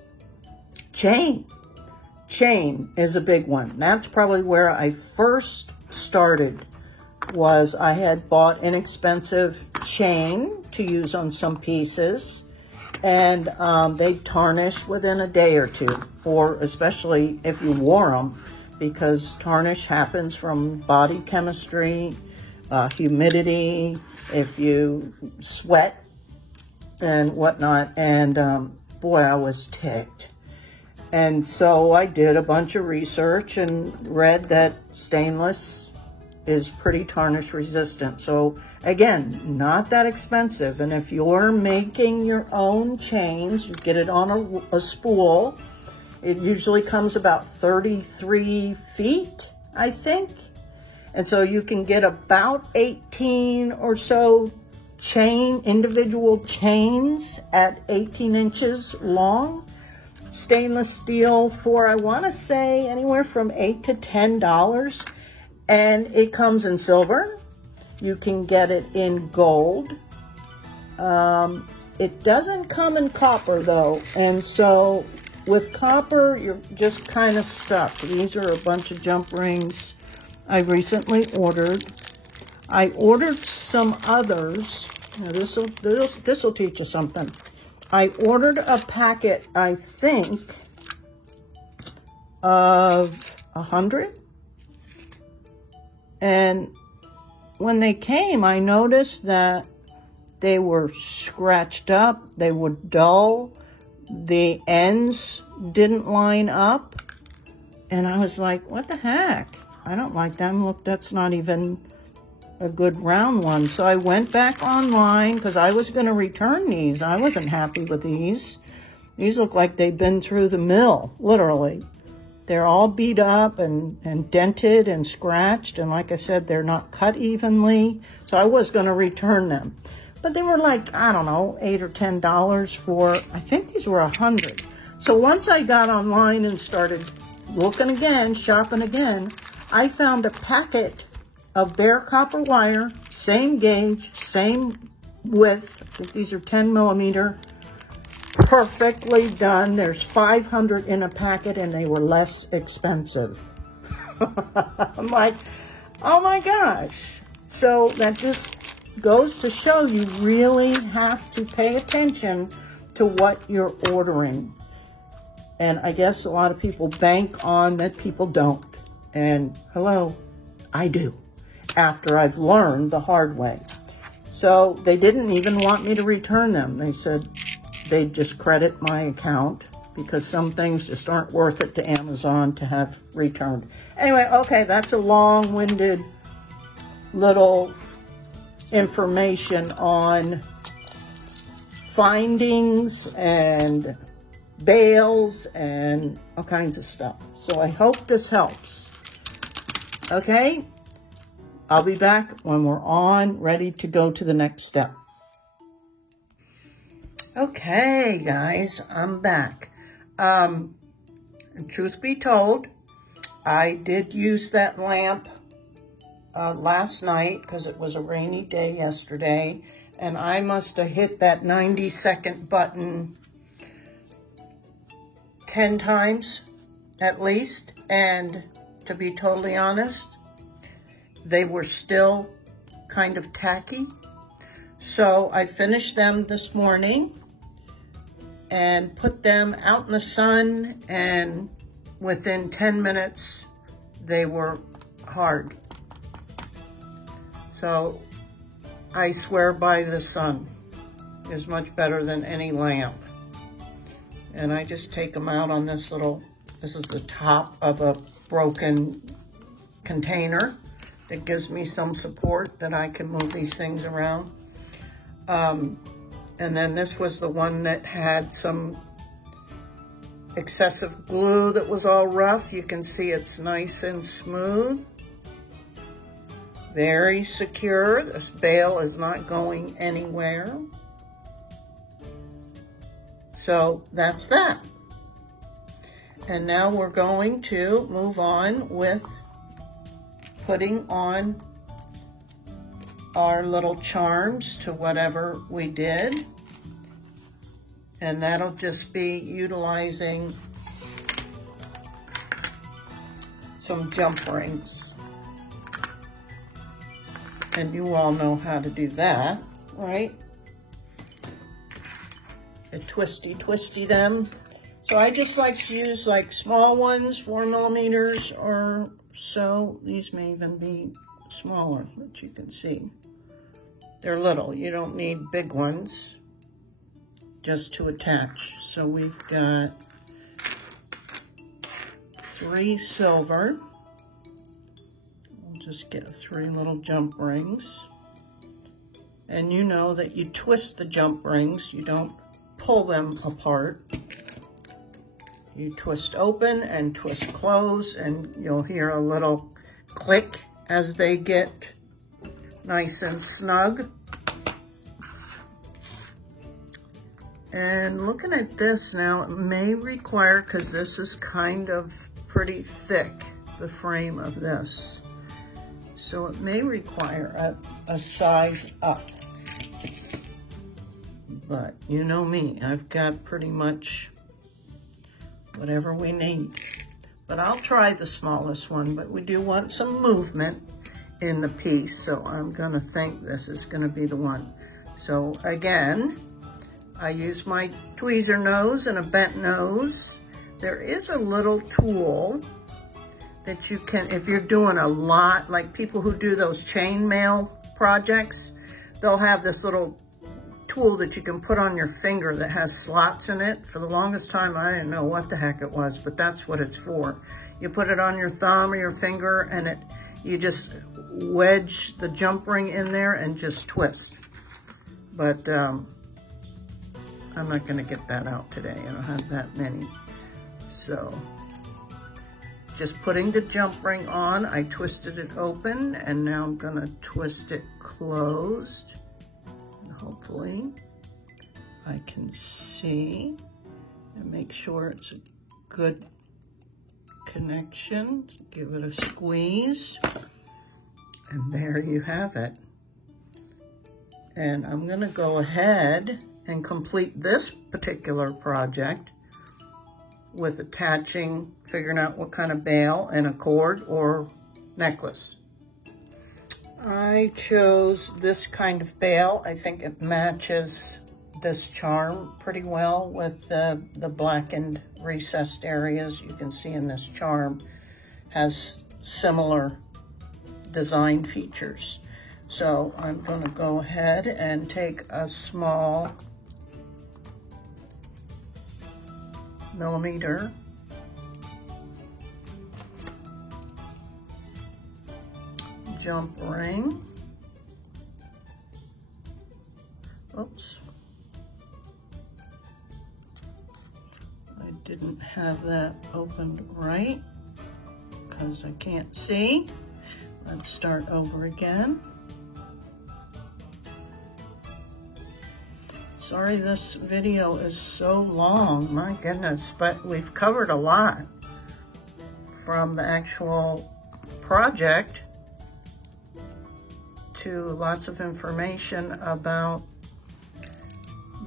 chain. Chain is a big one. That's probably where I first started. Was I had bought inexpensive chain to use on some pieces, and they tarnished within a day or two, or especially if you wore them, because tarnish happens from body chemistry, humidity, if you sweat and whatnot. And boy, I was ticked. And so I did a bunch of research and read that stainless is pretty tarnish resistant. So again, not that expensive. And if you're making your own chains, you get it on a spool. It usually comes about 33 feet, I think. And so you can get about 18 or so individual chains at 18 inches long. Stainless steel for, I want to say, anywhere from $8 to $10. And it comes in silver. You can get it in gold. It doesn't come in copper, though. And so with copper, you're just kind of stuck. These are a bunch of jump rings I recently ordered. I ordered some others. Now this'll teach you something. I ordered a packet, I think, of 100. And when they came, I noticed that they were scratched up. They were dull. The ends didn't line up. And I was like, what the heck? I don't like them. Look, that's not even a good round one. So I went back online because I was going to return these. I wasn't happy with these. These look like they've been through the mill, literally. They're all beat up and dented and scratched. And like I said, they're not cut evenly. So I was going to return them. But they were like, I don't know, $8 or $10 for, I think these were 100. So once I got online and started looking again, shopping again, I found a packet of bare copper wire, same gauge, same width. These are 10 millimeter, perfectly done. There's 500 in a packet and they were less expensive. I'm like, oh my gosh. So that just goes to show you really have to pay attention to what you're ordering. And I guess a lot of people bank on that people don't. And hello, I do, after I've learned the hard way. So they didn't even want me to return them. They said they'd just credit my account because some things just aren't worth it to Amazon to have returned. Anyway, okay, that's a long-winded little information on findings and bales and all kinds of stuff. So I hope this helps. Okay, I'll be back when we're on, ready to go to the next step. Okay, guys, I'm back. Truth be told, I did use that lamp last night because it was a rainy day yesterday, and I must have hit that 90-second button 10 times at least, and to be totally honest, they were still kind of tacky. So I finished them this morning and put them out in the sun, and within 10 minutes they were hard. So I swear by the sun is much better than any lamp. And I just take them out on this little, this is the top of a broken container that gives me some support that I can move these things around. And then this was the one that had some excessive glue that was all rough. You can see it's nice and smooth. Very secure. This bale is not going anywhere. So that's that. And now we're going to move on with putting on our little charms to whatever we did. And that'll just be utilizing some jump rings. And you all know how to do that, right? You twisty them. So I just like to use like small ones, 4 millimeters or so. These may even be smaller, but you can see. They're little. You don't need big ones just to attach. So we've got 3 silver. We'll just get 3 little jump rings. And you know that you twist the jump rings. You don't pull them apart. You twist open and twist close, and you'll hear a little click as they get nice and snug. And looking at this now, it may require, because this is kind of pretty thick, the frame of this. So it may require a size up. But you know me, I've got pretty much whatever we need. But I'll try the smallest one, but we do want some movement in the piece, so I'm gonna think this is gonna be the one. So again, I use my tweezer nose and a bent nose. There is a little tool that you can, if you're doing a lot, like people who do those chainmail projects, they'll have this little tool that you can put on your finger that has slots in it. For the longest time, I didn't know what the heck it was, but that's what it's for. You put it on your thumb or your finger, and you just wedge the jump ring in there and just twist. But I'm not gonna get that out today. I don't have that many. So just putting the jump ring on. I twisted it open, and now I'm gonna twist it closed. And hopefully I can see and make sure it's a good connection. Give it a squeeze, and there you have it. And I'm gonna go ahead and complete this particular project with attaching, figuring out what kind of bail and a cord or necklace. I chose this kind of bail. I think it matches this charm pretty well with the blackened recessed areas you can see in this charm. Has similar design features. So I'm gonna go ahead and take a small millimeter jump ring. Oops. I didn't have that opened right because I can't see. Let's start over again. Sorry this video is so long, my goodness, but we've covered a lot from the actual project to lots of information about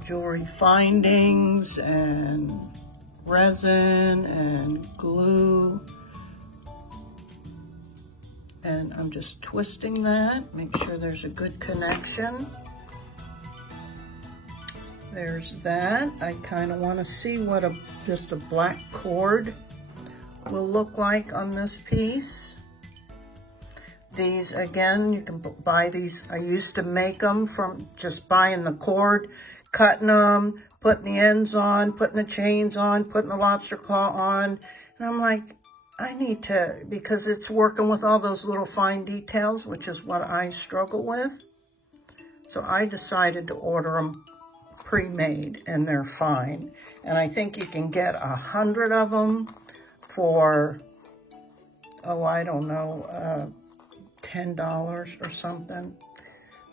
jewelry findings and resin and glue. And I'm just twisting that, make sure there's a good connection. There's that. I kind of want to see what just a black cord will look like on this piece. These, again, you can buy these. I used to make them from just buying the cord, cutting them, putting the ends on, putting the chains on, putting the lobster claw on. And I'm like, I need to, because it's working with all those little fine details, which is what I struggle with. So I decided to order them pre-made, and they're fine. And I think you can get 100 of them for, oh, I don't know, $10 or something.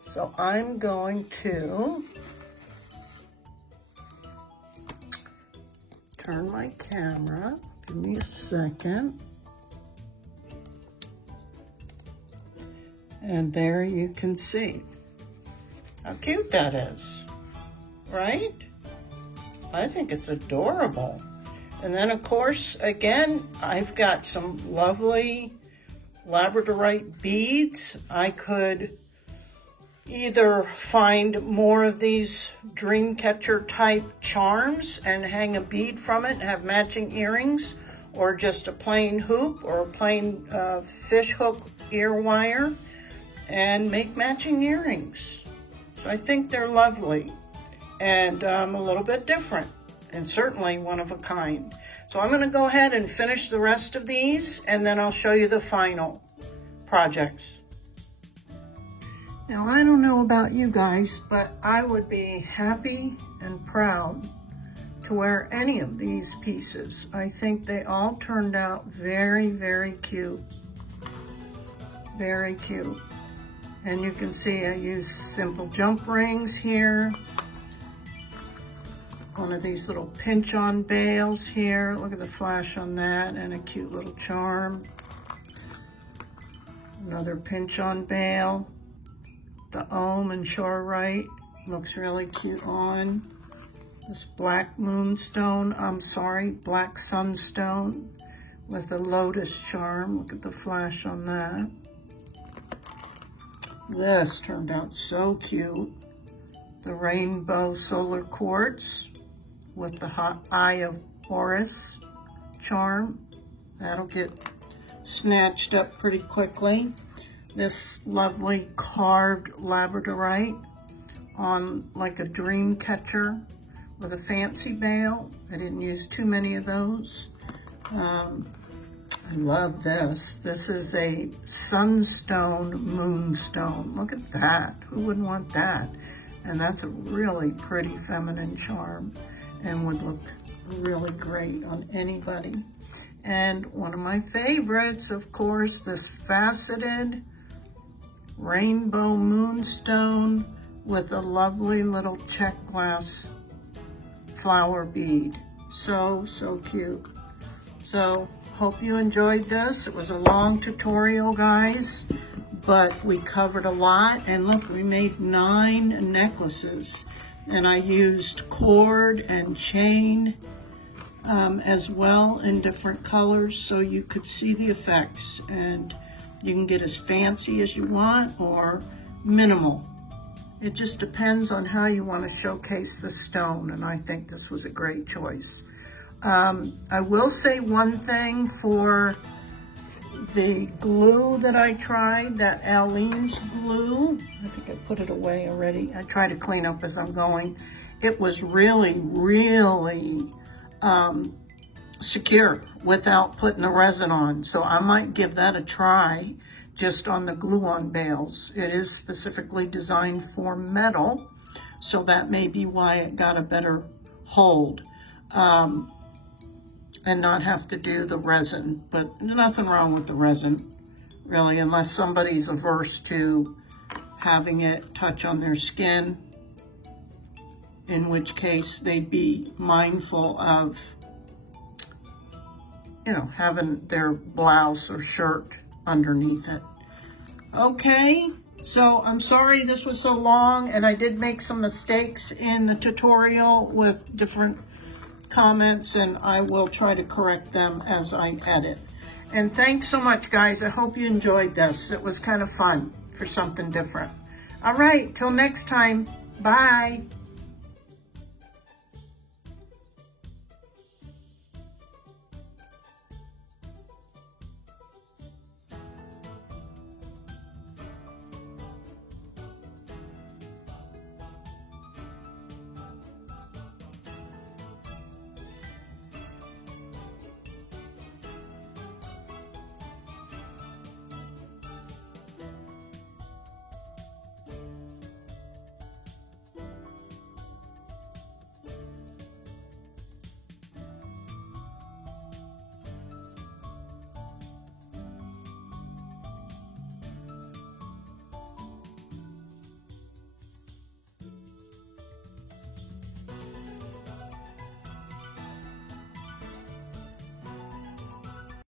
So I'm going to turn my camera. Give me a second. And there you can see how cute that is. Right? I think it's adorable. And then, of course, again, I've got some lovely labradorite beads. I could either find more of these dream catcher type charms and hang a bead from it and have matching earrings, or just a plain hoop or a plain fish hook ear wire and make matching earrings. So I think they're lovely. And a little bit different, and certainly one of a kind. So I'm going to go ahead and finish the rest of these, and then I'll show you the final projects. Now, I don't know about you guys, but I would be happy and proud to wear any of these pieces. I think they all turned out very, very cute. Very cute. And you can see I use simple jump rings here. One of these little pinch-on bails here. Look at the flash on that, and a cute little charm. Another pinch-on bail. The Ohm and Shorite looks really cute on. This black moonstone, black sunstone with the lotus charm. Look at the flash on that. This turned out so cute. The rainbow solar quartz with the hot eye of Horus charm. That'll get snatched up pretty quickly. This lovely carved labradorite on like a dream catcher with a fancy bail. I didn't use too many of those. I love this. This is a sunstone moonstone. Look at that. Who wouldn't want that? And that's a really pretty feminine charm and would look really great on anybody. And one of my favorites, of course, this faceted rainbow moonstone with a lovely little check glass flower bead. So, so cute. So, hope you enjoyed this. It was a long tutorial, guys, but we covered a lot. And look, we made 9 necklaces. And I used cord and chain as well in different colors so you could see the effects. And you can get as fancy as you want or minimal. It just depends on how you want to showcase the stone, and I think this was a great choice. I will say one thing for the glue that I tried, that Aleene's glue. I think I put it away already. I try to clean up as I'm going. It was really, really secure without putting the resin on. So I might give that a try just on the glue-on bales. It is specifically designed for metal, so that may be why it got a better hold. And not have to do the resin, but nothing wrong with the resin, really, unless somebody's averse to having it touch on their skin, in which case they'd be mindful of, you know, having their blouse or shirt underneath it. Okay, so I'm sorry this was so long, and I did make some mistakes in the tutorial with different comments, and I will try to correct them as I edit. And thanks so much, guys. I hope you enjoyed this. It was kind of fun for something different. All right, till next time. Bye.